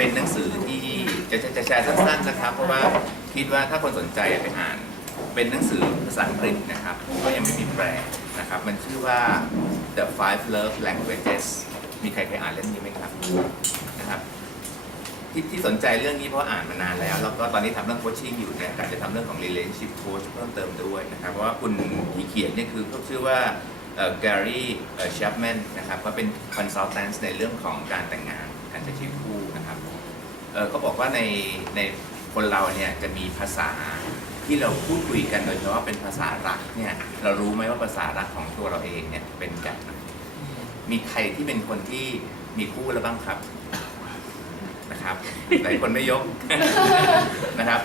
เป็นหนังสือที่จะจะจะแชร์สั้นๆนะครับ เพราะว่าคิดว่าถ้าคนสนใจไปอ่าน เป็นหนังสือภาษาอังกฤษนะครับก็ยังไม่มีแปลนะครับ มันชื่อว่า The Five Love Languages มีใครเคยอ่านเล่มนี้ไหมครับนะครับที่ที่สนใจเรื่องนี้เพราะอ่านมานานแล้ว แล้วก็ตอนนี้ทำเรื่องโคชชิ่งอยู่เนี่ยกะจะทำเรื่องของ relationship coach เพิ่มเติมด้วยนะครับเพราะว่าคุณที่เขียนเนี่ยคือเขาชื่อว่าแกรี่เชฟแมนนะครับก็เป็น consultant ในเรื่องของการแต่งงานการใช้ชีวิตคู่ เอ่อก็บอกว่าในในคนเราเนี่ยจะมีภาษาที่เราพูดคุยกันโดยเฉพาะเป็นภาษารักเนี่ยเรารู้ไหมว่าภาษารักของตัวเราเองเนี่ยเป็นแบบไหนมีใครที่เป็นคนที่มีคู่แล้วบ้างครับนะครับหลายคนไม่ยกนะครับ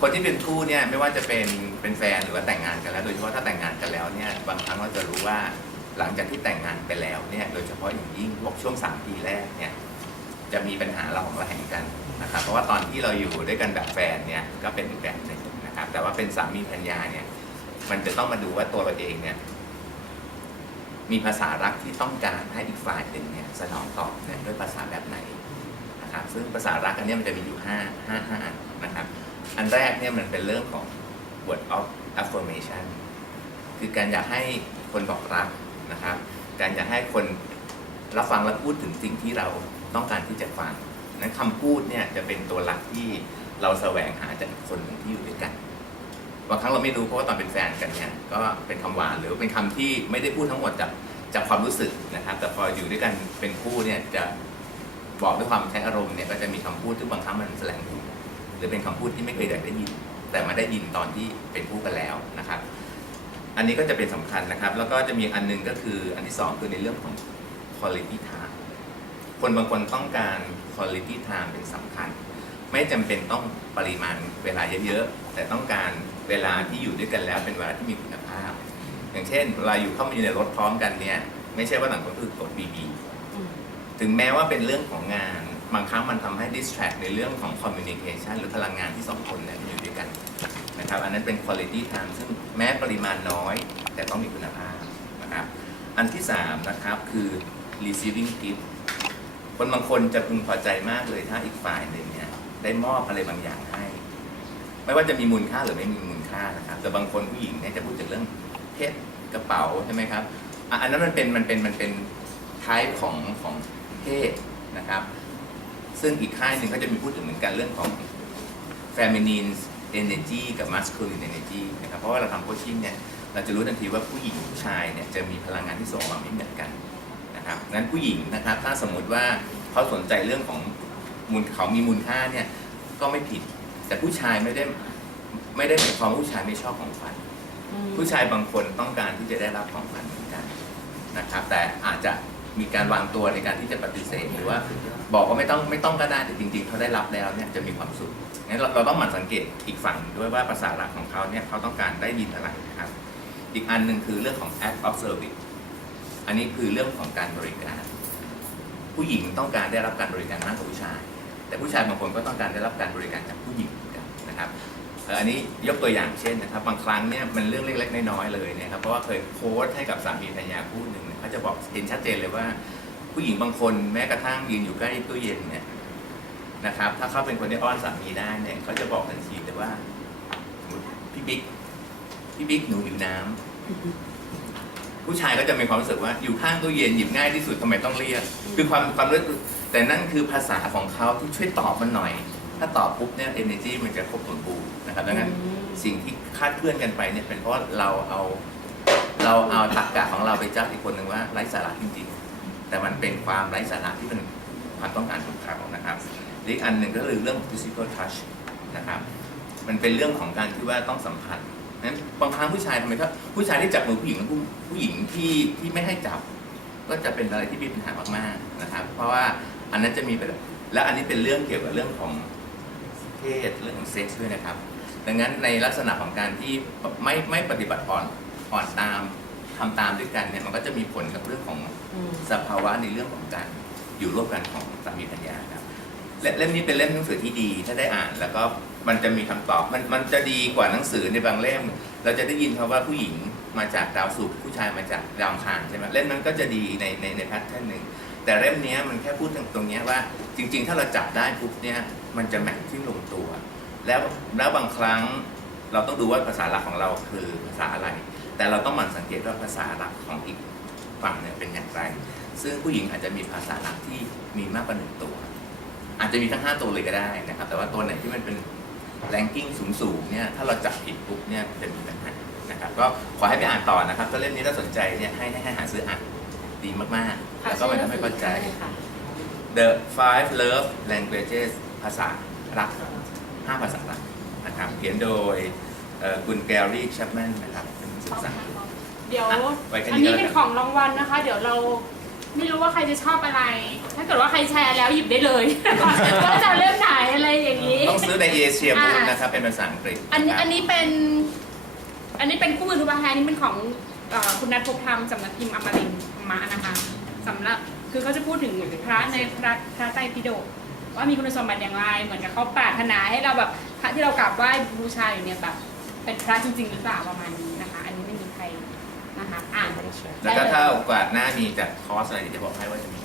คนที่เป็นคู่เนี่ยไม่ว่าจะเป็นเป็นแฟนหรือว่าแต่งงานกันแล้ว โดยเฉพาะถ้าแต่งงานกันแล้วเนี่ยบางครั้งเราจะรู้ว่าหลังจากที่แต่งงานไปแล้วเนี่ยโดยเฉพาะอย่างยิ่งพวกช่วงสามปีแรกเนี่ย จะมีปัญหาเราของระแหงกันนะครับเพราะว่าตอนที่เราอยู่ด้วยกันแบบแฟนเนี่ยก็เป็นอีกแบบหนึ่งนะครับ แต่ว่าเป็นสามีภรรยาเนี่ย มันจะต้องมาดูว่าตัวเราเองเนี่ย มีภาษารักที่ต้องการให้อีกฝ่ายหนึ่งเนี่ยสนองตอบเนี่ยด้วยภาษาแบบไหนนะครับ ซึ่งภาษารักอันเนี้ยมันจะมีอยู่ห้าห้าห้าอันนะครับ อันแรกเนี่ยมันเป็นเรื่องของ word of affirmation คือการอยากให้คนบอกรักนะครับ การอยากให้คนรับฟังและพูดถึงสิ่งที่เรา ต้องการที่จะฟังนั้นคำพูดเนี่ยจะเป็นตัวหลักที่เราแสวงหาจากคนหนึ่งที่อยู่ด้วยกันบางครั้งเราไม่รู้เพราะว่าตอนเป็นแฟนกันเนี่ยก็เป็นคำหวานหรือเป็นคำที่ไม่ได้พูดทั้งหมดจากจากความรู้สึกนะครับ แต่พออยู่ด้วยกันเป็นคู่เนี่ยจะบอกด้วยความใช้อารมณ์เนี่ยก็จะมีคำพูดที่บางครั้งมันแสลงถึงหรือเป็นคำพูดที่ไม่เคยได้ยิน แต่มาได้ยินตอนที่เป็นคู่กันแล้วนะครับ อันนี้ก็จะเป็นสำคัญนะครับ แล้วก็จะมีอันหนึงก็คืออันที่สองคือในเรื่องของ quality time คนบางคนต้องการ quality time เป็นสำคัญ ไม่จำเป็นต้องปริมาณเวลาเยอะๆ แต่ต้องการเวลาที่อยู่ด้วยกันแล้วเป็นเวลาที่มีคุณภาพ อย่างเช่นเวลาอยู่เข้ามาอยู่ในรถพร้อมกันเนี่ย ไม่ใช่ว่าต่างคนคือกดบีบีถึงแม้ว่าเป็นเรื่องของงานบางครั้งมันทำให้ distract ในเรื่องของ communication หรือพลังงานที่สองคนเนี่ยอยู่ด้วยกันนะครับ อันนั้นเป็น quality time ซึ่งแม้ปริมาณน้อย แต่ต้องมีคุณภาพนะครับ อันที่สามนะครับคือ receiving gift คนบางคนจะพึงพอใจมากเลยถ้าอีกฝ่ายหนึ่งเนี่ยได้มอบอะไรบางอย่างให้ ไม่ว่าจะมีมูลค่าหรือไม่มีมูลค่านะครับ แต่บางคนผู้หญิงเนี่ยจะพูดถึงเรื่องเพชรกระเป๋าใช่ไหมครับอันนั้นมันเป็นมันเป็นมันเป็น type ของของเพศนะครับ ซึ่งอีกค่ายหนึ่งก็จะมีพูดถึงเหมือนกันเรื่องของ feminine energy กับ masculine energy นะครับ เพราะว่าเราทำโคชชิ่งเนี่ย เราจะรู้ทันทีว่าผู้หญิงผู้ชายเนี่ยจะมีพลังงานที่ส่งออกมาไม่เหมือนกัน นะครับงั้นผู้หญิงนะครับ ถ้าสมมุติว่าเขาสนใจเรื่องของมูลเขามีมูลค่าเนี่ยก็ไม่ผิด แต่ผู้ชายไม่ได้ไม่ได้หมายความว่าผู้ชายไม่ชอบของขวัญผู้ชายบางคนต้องการที่จะได้รับของขวัญเหมือนกันนะครับ แต่อาจจะมีการวางตัวในการที่จะปฏิเสธหรือว่า บอกว่าไม่ต้องไม่ต้องก็ได้แต่จริง ๆเขาได้รับแล้วเนี่ยจะมีความสุขงั้นเราเราต้องหมั่นสังเกตอีกฝั่งด้วยว่าภาษารักของเขาเนี่ยเขาต้องการได้ยินอะไรนะครับ อีกอันหนึ่งคือเรื่องของ act of service อันนี้คือเรื่องของการบริการ ผู้หญิงต้องการได้รับการบริการมากกว่าผู้ชาย แต่ผู้ชายบางคนก็ต้องการได้รับการบริการจากผู้หญิงนกันนะครับอันนี้ยกตัวอย่างเช่นนะครับบางครั้งเนี่ยมันเรื่องเล็กๆน้อยๆเลยนี่ยครับเพราะว่าเคยโค้ชให้กับสามีภรรยาคู่หนึ่งเขาจะบอกเห็นชัดเจนเลยว่า ผู้หญิงบางคนแม้กระทั่งยืนอยู่ใกล้ตู้เย็นเนี่ยนะครับถ้าเขาเป็นคนที่อ้อนสามีได้เนี่ยเขาจะบอกทันทีเลยว่าพี่บิ๊กพี่บิ๊กหนูหิวน้ำ ผู้ชายก็จะมีความรู้สึกว่าอยู่ข้างตู้เย็นหยิบง่ายที่สุดทำไมต้องเรียก คือความความรู้สึกแต่นั่นคือภาษาของเขาที่ช่วยตอบมันหน่อย ถ้าตอบปุ๊บเนี่ย energy มันจะครบสมบูรณ์นะครับดังนั้นสิ่งที่คาดเคลื่อนกันไปเนี่ยเป็นเพราะว่าเราเอาเราเอาตรรกะของเราไปจ้าอีกคนหนึ่งว่าไร้สาระจริงๆ แต่มันเป็นความไร้สาระที่เป็นความต้องการของเขานะครับอีกอันหนึ่งก็คือเรื่อง physical touch นะครับ มันเป็นเรื่องของการที่ว่าต้องสัมผัส นั้นบางครั้งผู้ชายทำไมครับผู้ชายที่จับมือผู้หญิงแล้วผู้ผู้หญิงที่ที่ไม่ให้จับ ก็จะเป็นอะไรที่มีปัญหามากๆนะครับ เพราะว่าอันนั้นจะมีไปและอันนี้เป็นเรื่องเกี่ยวกับเรื่องของเพศเรื่องของเซ็กซ์ด้วยนะครับ ดังนั้นในลักษณะของการที่ไม่ไม่ปฏิบัติอ่อนอ่อนตามทำตามด้วยกันเนี่ยมันก็จะมีผลกับเรื่องของสภาวะในเรื่องของการอยู่ร่วมกันของสามีภรรยาครับและเล่มนี้เป็นเล่มหนังสือที่ดีถ้าได้อ่านแล้วก็ มันจะมีคำตอบมันมันจะดีกว่าหนังสือในบางเล่ม เราจะได้ยินคำว่าผู้หญิงมาจากดาวศุกร์ผู้ชายมาจากดาวคารใช่ไหมเล่มนั้นก็จะดีในในในแพทเทิร์นหนึ่งแต่เล่มนี้มันแค่พูดถึงตรงนี้ว่า จริง ๆ ถ้าเราจับได้ปุ๊บเนี่ยมันจะแมทที่ลงตัว แล้วแล้วบางครั้งเราต้องดูว่าภาษาหลักของเราคือภาษาอะไร แต่เราต้องหมั่นสังเกตว่าภาษาหลักของอีกฝั่งเนี่ยเป็นอย่างไร ซึ่งผู้หญิงอาจจะมีภาษาหลักที่มีมากกว่าหนึ่งตัว อาจจะมีทั้ง 5 ตัวเลยก็ได้นะครับ แต่ว่าตัวไหนที่มันเป็น แรงกิ้งสูงๆเนี่ยถ้าเราจับผิดปุ๊บเนี่ยเป็นปัญหานะครับก็ขอให้ไปอ่านต่อนะครับก็เล่มนี้ถ้าสนใจเนี่ยให้ให้ให้หาซื้ออ่านดีมากๆ แล้วก็มันทำให้เข้าใจ The Five Love Languages ภาษารัก5ภาษารักนะครับเขียนโดยเอ่อคุณแกรี่แชปแมนนะครับเป็นหนังสือภาษาอังกฤษเดี๋ยวอะไว้แค่นี้อันนี้ก็แล้วกันเป็นของรางวัลนะคะ เดี๋ยวเรา ไม่รู้ว่าใครจะชอบอะไร ถ้าเกิดว่าใครแชร์แล้วหยิบได้เลย ว่าจะเอาเล่มไหนอะไรอย่างนี้ ต้องซื้อในเอเชียบุ๊กอ่านะครับ เป็นภาษาอังกฤษอันนี้ะครับอันนี้เป็น อันนี้เป็นคู่มือรูปอาหารนี่เป็นของเอ่อคุณนัทพบธรรมสำนักพิมพ์อมรินทร์มานะคะสำหรับคือเขาจะพูดถึงพระในพระพระไตรปิฎกว่ามีคุณสมบัติอย่างไร เหมือนกับเขาปรารถนาให้เราแบบพระที่เรากราบไหว้บูชาอยู่เนี่ยแบบเป็นพระจริง ๆ หรือเปล่าประมาณนี้นะคะอันนี้ไม่มีใครนะคะอ่าน แล้วก็ถ้าโอกาสหน้ามีจัดคอร์สอะไรเดี๋ยวจะบอกให้ว่าจะมี